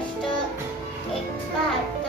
just a egg.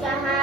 Bye.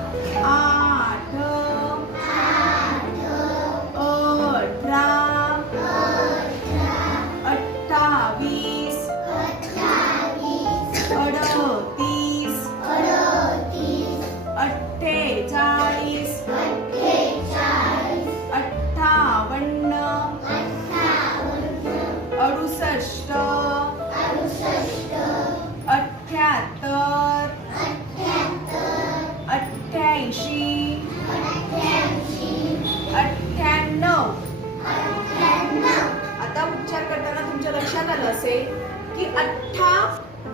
आहे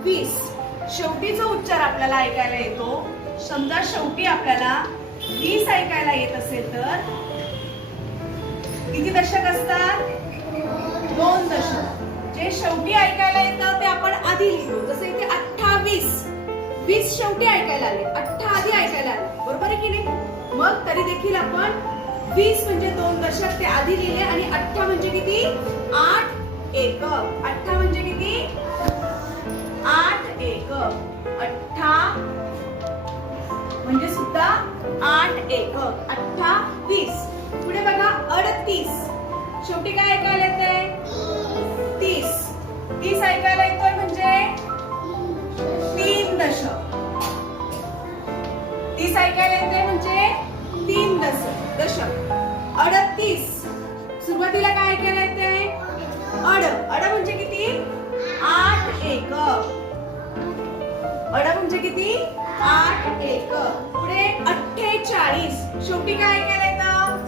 वीस शेवटीचा उच्चार आपल्याला ऐकायला येतो. समजा शेवटी आपल्याला वीस ऐकायला येत असेल तर किती दशक असतात? दोन दशक. जे शेवटी ऐकायला येतं ते आपण आधी लिहितो. जसं इथे अठ्ठावीस. वीस शेवटी ऐकायला आले. अठ्ठा आधी ऐकायला आले. बरोबर आहे की नाही? मग तरी देखील आपण वीस म्हणजे दोन दशक ते आधी लिहिले आणि अठ्ठा म्हणजे किती? आठ एक. अठ्ठा म्हणजे किती? आठ एक. अठ्ठा. म्हणजे सुद्धा आठ एक. अठ्ठा वीस. पुढे बघा अडतीस. शेवटी काय ऐकायला येते तीस. तीस ऐकायला येतोय म्हणजे? तीन दशक. तीस ऐकायला येते म्हणजे तीन दशक. दशक. अडतीस. म्हणजे किती? आठ एकक पुढे अठ्ठेचाळीस. शेवटी काय ऐकायला येतं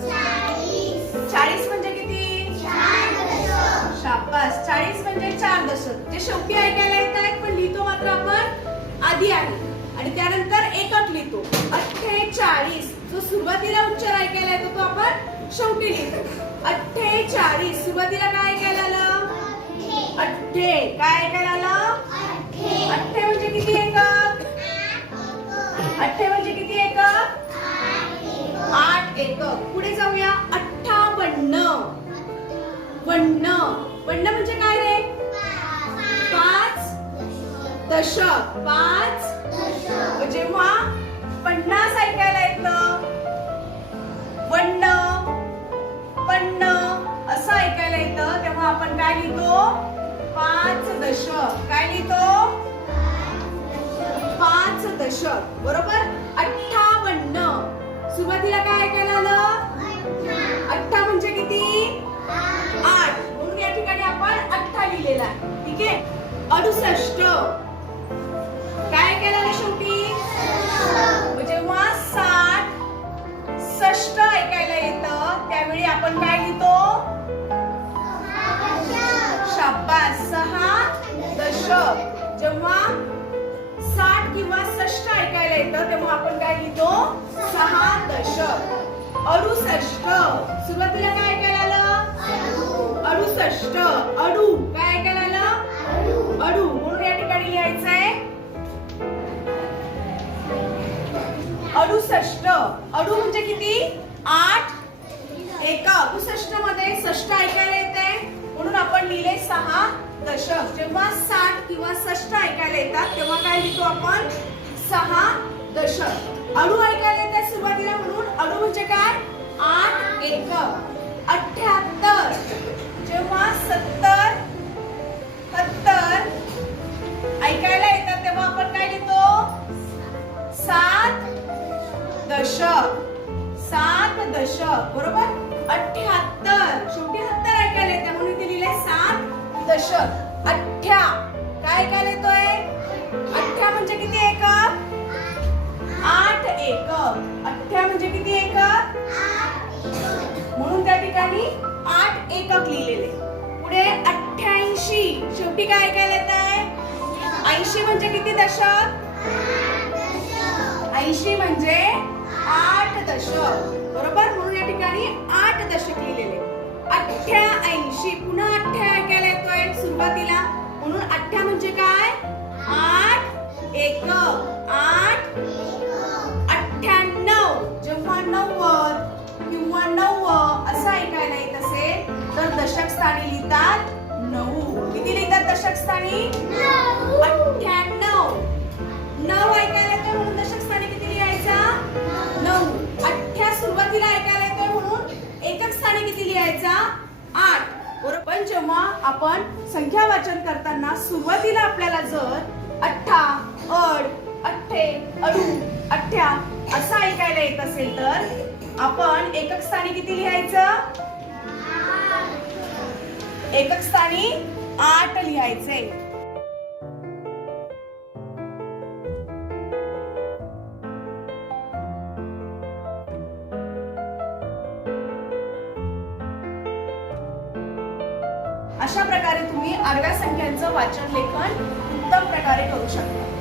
चाळीस. म्हणजे किती? शाबास. चाळीस म्हणजे चार दशक. जे शेवटी ऐकायला येत आहेत पण लिहितो मात्र आपण आधी आहे आणि त्यानंतर एकक लिहितो. अठ्ठेचाळीस. जो सुरुवातीला उच्चार ऐकायला येतो तो आपण शेवटी लिहितो. अठ्ठेचाळीस. सुरुवातीला काय ऐकायला आलं? अठ्ठे. काय ऐकायला आलं? अठ्ठे अठ्ठे म्हणजे किती एकक आठ एकक पुढे जाऊया. अठ्ठावन्न वन्न. वन्न. म्हणजे काय रे? पाच दशक. पाच जेव्हा पन्नास ऐकायला येतं वन्न पन्न असं ऐकायला येतं तेव्हा आपण काय लिहितो? पाच दशक. काय लिहितो? दशक बरोबर? अठ्ठावन्न. सुरुवातीला काय ऐकायला आलं? अठ्ठा म्हणजे किती? आठ. म्हणून या ठिकाणी आपण अठ्ठा लिहिलेला आहे. ठीक आहे? अडुसष्ट. काय ऐकायला आलं शेवटी? मग जेव्हा साठ षष्ट ऐकायला येतं त्यावेळी आपण काय लिहितो? शाबास. सहा दशक. जेव्हा साठ किंवा षष्ट तेव्हा आपण काय लिहितो? सहा दशक. अडुसष्ट. सुरुवातीला काय ऐकायला आलं? अडुसष्ट. अडू. काय ऐकायला आलं? अडू. म्हणून या ठिकाणी लिहायचंय. आहे अडुसष्ट. अडू म्हणजे किती? आठ. एका. अडुसष्टमध्ये षष्ट ऐकायला येते म्हणून आपण लिहिले सहा दशक. जेव्हा साठ किंवा षष्ट ऐकायला येतात तेव्हा काय लिहितो आपण? सहा दशक. अडू ऐकायला येते सुरुवातीला म्हणून. अणू म्हणजे काय? आठ एक अठ्याहत्तर. जेव्हा सत्तर सत्तर ऐकायला येतात तेव्हा आपण काय लिहितो? सात दशक. सात दशक. बरोबर? अठ्याहत्तर. शेवटी हत्तर ऐकायला येते म्हणून इथे लिहिलंय सात दशक. अठ्ठ्या. काय ऐकायला येतोय? अठ्ठ्या म्हणजे किती एक एकक अठ्ठ्या म्हणजे किती एकक म्हणून त्या ठिकाणी आठ एकक लिहिलेले. पुढे अठ्ठ्याऐंशी. शेवटी काय ऐकायला येत आहे ऐंशी म्हणजे किती दशक? ऐंशी म्हणजे आठ दशक. बरोबर? म्हणून या ठिकाणी आठ दशक लिहिलेले. अठ्ठ्याऐंशी. पुन्हा अठ्ठ्या ऐकायला येतोय सुरुवातीला. म्हणून अठ्ठ्या म्हणजे काय? स्थानी अठ्ठ्याण्णव. नऊ ऐकायला येतोय म्हणून दशक स्थानी किती लिहायचा नऊ. अठ्ठ्या सुरुवातीला ऐकायला येतोय म्हणून एकक स्थानी किती लिहायचा आठ. बरोबर पण जेव्हा आपण संख्या वाचन करताना सुरुवातीला आपल्याला जर अठ्ठा अड अठ्ठे अडू अठ्ठ्या असं ऐकायला येत असेल तर आपण एकक स्थानी किती लिहायचं एकक स्थानी आठ लिहायचे. अशा प्रकारे तुम्ही आडव्या संख्यांचं वाचन लेखन उत्तम प्रकारे करू शकता.